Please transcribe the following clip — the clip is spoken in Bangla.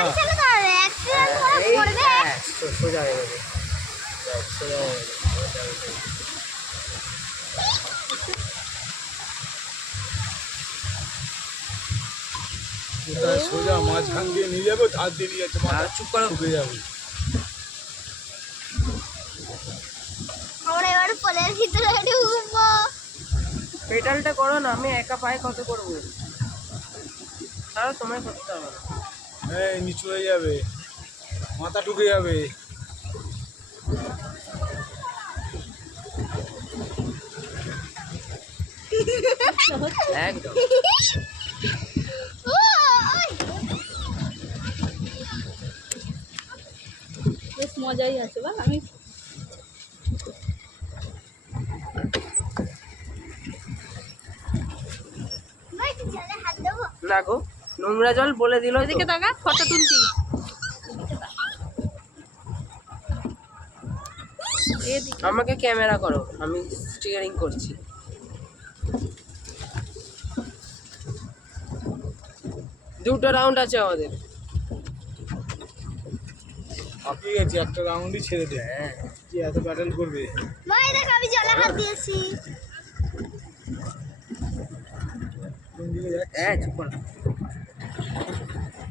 গাড়ি চালাতে হবে, অ্যাক্সিডেন্ট করে পড়বে। সোজা হয়ে গেছে, সোজা হয়ে গেছে। সোজা মাঝখান দিয়ে নিয়ে যাবো, ধার দিয়ে নিয়ে যাচ্ছে, চুপ করো, ঢুকে যাবে। আমরা এবার পোলের ভিতরে ঢুকবো। পেডালটা করো না, আমি একা পায়ে কত করবো, তাহলে তোমায় করতে হবে না। এই নিচু হয়ে যাবে, মাথা ঢুকে যাবে। একদম বেশ মজাই আছে বা আমি ভাই কি জলে হাত দেবো? না গো, নোংরা জল বলে দিল। ওইদিকে তাকা, ফটো তুলছি। এদিকে আমাকে ক্যামেরা করো, আমি স্টিয়ারিং করছি। দুটো রাউন্ড আছে আমাদের। হাঁপিয়ে গেছি, একটা রাউন্ডই ছেড়ে দে। হ্যাঁ, কি এত ব্যাটেল করবে? ভাই দেখ আমি জলে হাত দিয়েছি। কোন দিকে যাচ্ছে? হ্যাঁ চুপ করো।